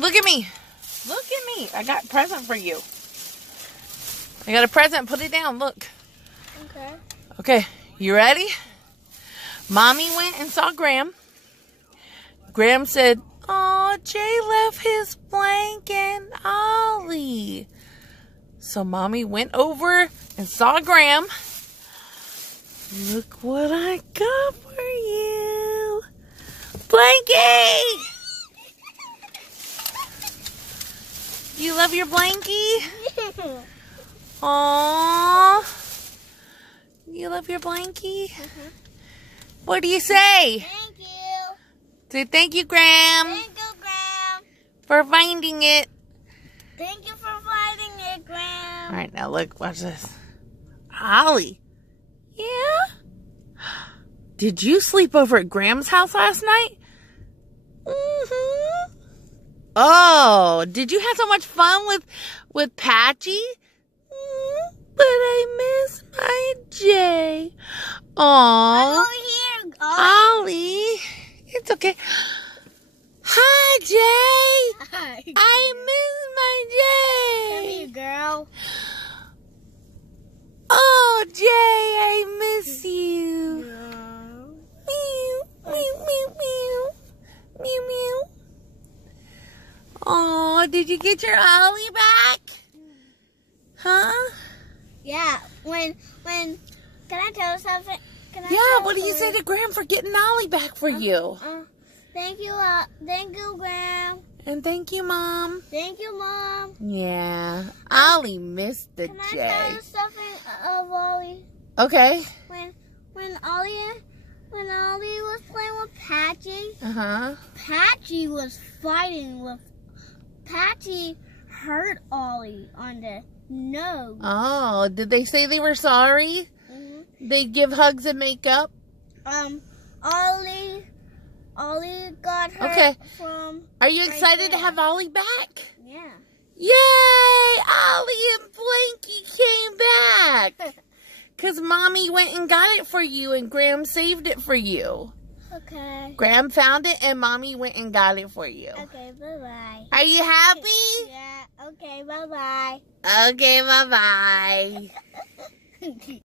look at me. Look at me. I got a present for you. I got a present. Put it down. Look. Okay. Okay. You ready? Mommy went and saw Graham. Graham said, "Oh, Jay left his blanket and Ollie." So Mommy went over and saw Graham. Look what I got for you. Blankie! You love your blankie? Aww. You love your blankie? What do you say? Thank you. Say thank you, Graham. Thank you, Graham. For finding it. Thank you for finding it, Graham. Alright, now look, watch this. Ollie. Yeah? Did you sleep over at Graham's house last night? Mm-hmm. Oh, did you have so much fun with Patchy? But I miss my Jay. Aww. Over here, Ollie. It's okay. Hi, Jay. Hi. I miss my Jay. Come here, girl. Oh, Jay, I miss you. Meow, meow, meow, meow. Meow, meow. Oh, did you get your Ollie back? Huh? Yeah, when, can I tell you something? Yeah, what do you say to Graham for getting Ollie back for you? Thank you, Graham. And thank you, Mom. Thank you, Mom. Yeah, Ollie missed the Can I Jay. tell you something of Ollie? Okay. When Ollie was playing with Patchy, Patchy was fighting with. Patchy hurt Ollie on the nose. Oh, did they say they were sorry? They give hugs and make up? Ollie got hurt. Okay. From. Are you right excited to there. have Ollie back? Yeah. Yay! Ollie and Blankie came back. Because Mommy went and got it for you and Graham saved it for you. Okay. Graham found it and Mommy went and got it for you. Okay, bye-bye. Are you happy? Yeah, okay, bye-bye. Okay, bye-bye.